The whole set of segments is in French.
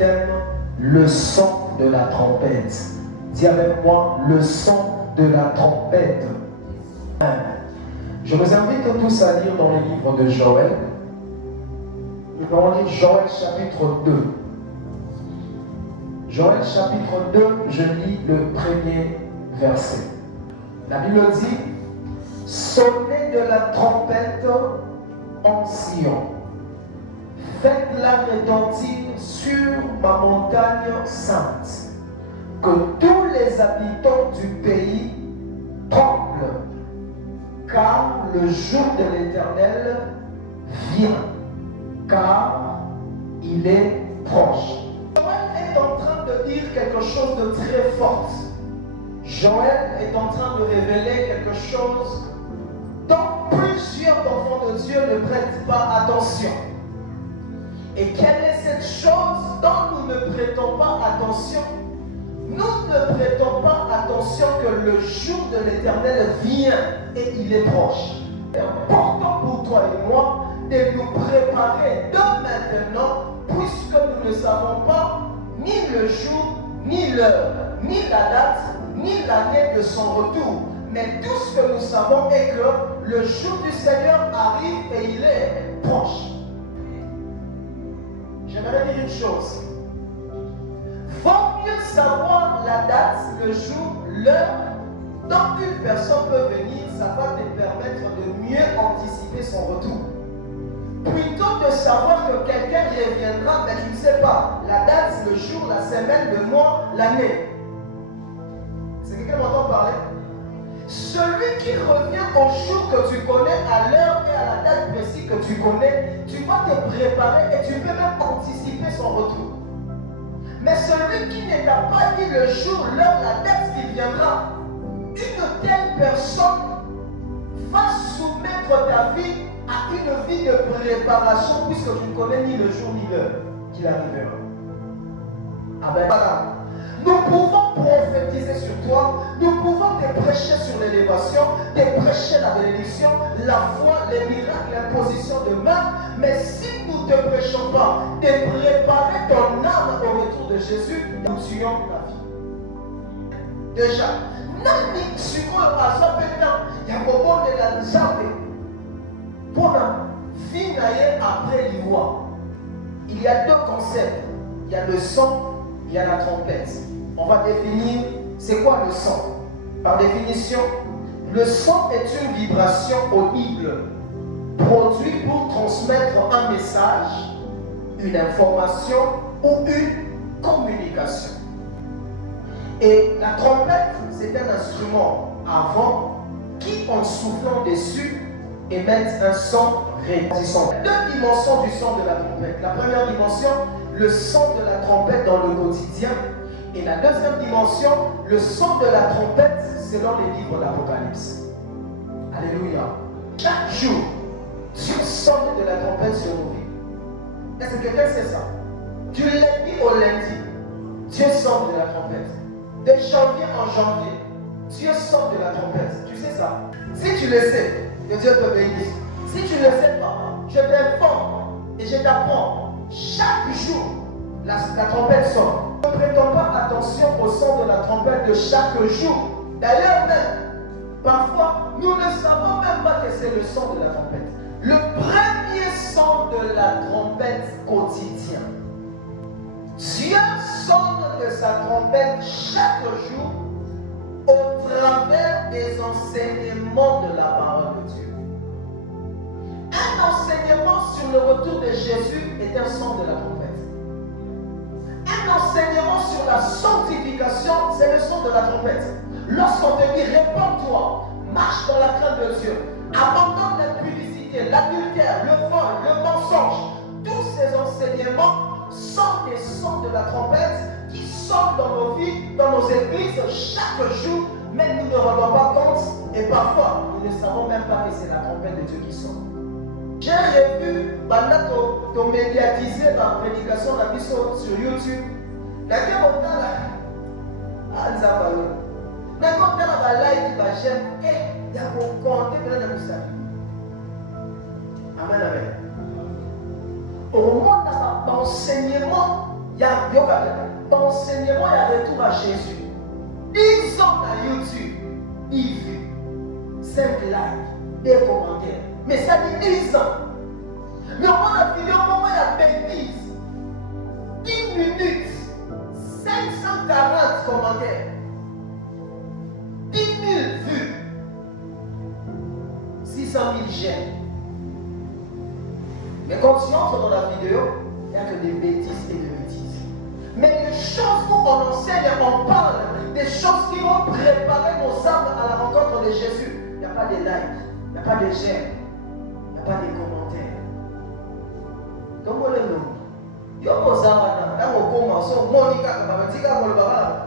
thème, le son de la trompette. Dis avec moi, le son de la trompette. Je vous invite tous à lire dans le livre de Joël. Nous allons lire Joël chapitre 2. Joël chapitre 2, je lis le premier verset. La Bible dit, sonnez de la trompette en Sion. Faites-la retentir sur ma montagne sainte. Que tous les habitants du pays tremblent, car le jour de l'Éternel vient, car il est proche. Joël est en train de dire quelque chose de très fort. Joël est en train de révéler quelque chose dont plusieurs enfants de Dieu ne prêtent pas attention. Et quelle est cette chose dont nous ne prêtons pas attention? Nous ne prêtons pas attention que le jour de l'Éternel vient et il est proche. C'est important pour toi et moi de nous préparer de maintenant, puisque nous ne savons pas ni le jour, ni l'heure, ni la date, ni l'année de son retour. Mais tout ce que nous savons est que le jour du Seigneur arrive et il est proche. J'aimerais dire une chose. Vaut mieux savoir la date, le jour, l'heure dont une personne peut venir, ça va te permettre de mieux anticiper son retour. Plutôt de savoir que quelqu'un reviendra, mais tu ne sais pas la date, le jour, la semaine, le mois, l'année. C'est quelqu'un qui m'entend parler? Celui qui revient au jour que tu connais, à l'heure et à la date précise que tu connais, tu vas te préparer et tu peux même anticiper son retour. Mais celui qui ne t'a pas dit le jour, l'heure, la date qui viendra, une telle personne va soumettre ta vie à une vie de préparation puisque tu ne connais ni le jour ni l'heure qu'il arrivera. Amen. Voilà. Nous pouvons prophétiser sur toi, nous pouvons te prêcher sur l'élévation, te prêcher la bénédiction, la foi, les miracles, l'imposition de main, mais si nous ne te prêchons pas, de préparer ton âme au retour de Jésus, nous tuons la vie. Déjà, nani sikoyo azopeta ya kobondela Nzambe mpona vie na ye après l'iwa. Il y a deux concepts, il y a le son, il y a la trompette. On va définir c'est quoi le son. Par définition, le son est une vibration audible produite pour transmettre un message, une information ou une communication. Et la trompette, c'est un instrument avant qui, en soufflant dessus, émet un son retentissant. Deux dimensions du son de la trompette. La première dimension, le son de la trompette dans le quotidien. Et la deuxième dimension, le son de la trompette selon les livres d'Apocalypse. Alléluia. Chaque jour, Dieu sonne de la trompette sur nos vies. Est-ce que quelqu'un sait ça? Du lundi au lundi, Dieu sonne de la trompette. De janvier en janvier, Dieu sonne de la trompette. Tu sais ça? Si tu le sais, que Dieu te bénisse. Si tu ne le sais pas, je t'informe et je t'apprends. Chaque jour, la trompette sonne. Ne prêtons pas attention au son de la trompette de chaque jour. D'ailleurs même, parfois, nous ne savons même pas que c'est le son de la trompette. Le premier son de la trompette quotidien. Dieu sonne de sa trompette chaque jour au travers des enseignements de la parole de Dieu. Un enseignement sur le retour de Jésus est un son de la trompette. Un enseignement sur la sanctification, c'est le son de la trompette. Lorsqu'on te dit répands-toi, marche dans la crainte de Dieu, abandonne l'impudicité, l'adultère, le vol, le mensonge, tous ces enseignements sont des sons de la trompette qui sonnent dans nos vies, dans nos églises chaque jour, mais nous ne rendons pas compte et parfois nous ne savons même pas que c'est la trompette de Dieu qui sonne. J'ai revu pendant qu'on médiatisait ma prédication sur YouTube. La guerre au temps là, Anzabalo. Mais quand on a la live, j'aime, il y a mon compte, il y a mon salut. Amen, amen. Au moment d'enseignement, il y a enseignement, il y a retour à Jésus. Ils ont à YouTube, ils vivent 5 likes, des commentaires. Mais ça dit 10 ans. Mais on a vidéo, comment il y a bêtise. 10 minutes, 540 commentaires. 10 000 vues. 600 000 j'aime. Mais quand tu entres dans la vidéo, il n'y a que des bêtises et des bêtises. Mais les choses où on enseigne, on parle, des choses qui vont préparer nos âmes à la rencontre de Jésus. Il n'y a pas de likes, il n'y a pas de j'aime, il n'y a pas de commentaires. Comment le nom?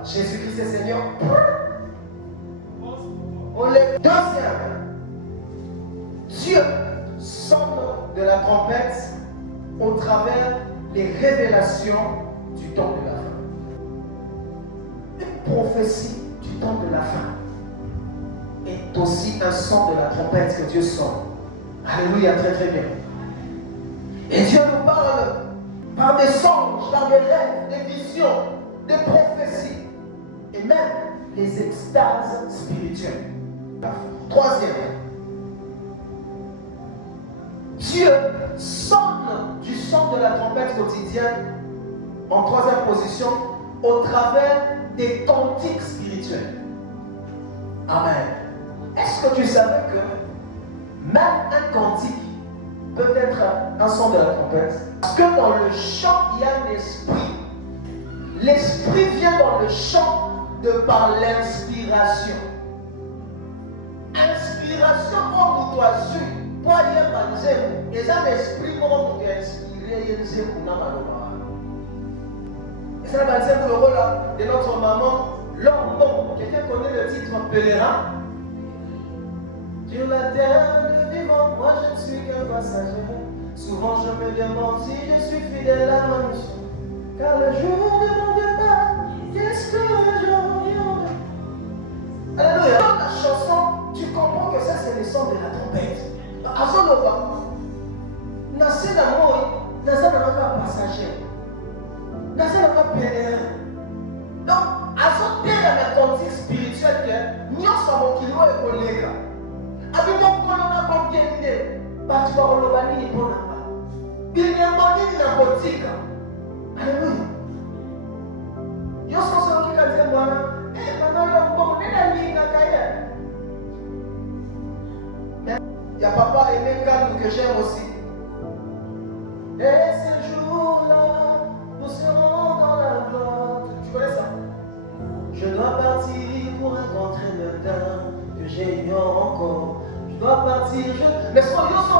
Jésus-Christ est Seigneur. Deuxième, Dieu sonne de la trompette au travers des révélations du temps de la fin. Une prophétie du temps de la fin est aussi un son de la trompette que Dieu sonne. Alléluia, très très bien. Et Dieu nous parle par des songes, par des rêves, des visions, des prophéties et même les extases spirituelles. Troisième, Dieu sonne du son de la trompette quotidienne en troisième position au travers des cantiques spirituels. Amen. Est-ce que tu savais que même un cantique peut être un son de la trompette? Parce que dans le chant, il y a l'esprit. L'esprit vient dans le chant de par l'inspiration. Inspiration comme nous doit suivre. Pour aller à Nzéro, et ça l'esprit pour nous inspirer Nzéro n'a pas le droit. Et ça va dire pour le rôle de notre maman, l'homme. Quelqu'un connaît le titre pèlerin? Sur la terre de vivant, moi je ne suis qu'un passager. Souvent je me demande si je suis fidèle à ma mission. Car le jour de mon départ, qu'est-ce que j'en ai? Alléluia. Dans la chanson, tu comprends que ça c'est le son de la trompette. Azonova, Nassé d'amour, Nassé n'a pas passager, Nassé n'a pas pèlerin. Donc, Azonté dans la cantique spirituelle, nous sommes qui doit être collègue. Avec mon colonne comme Kende, tu vas relobani ni pour là. Il n'y a pas de narcotique. Alléluia. Yo suis celui qui a dit moi, maintenant il y a la ligne à Kaya. Il y a papa aimé calme que j'aime aussi. Et ce jour-là, nous serons dans la gloire. Tu connais ça? Je dois partir pour rencontrer le temps que j'ignore encore. Je dois partir, mais son yo son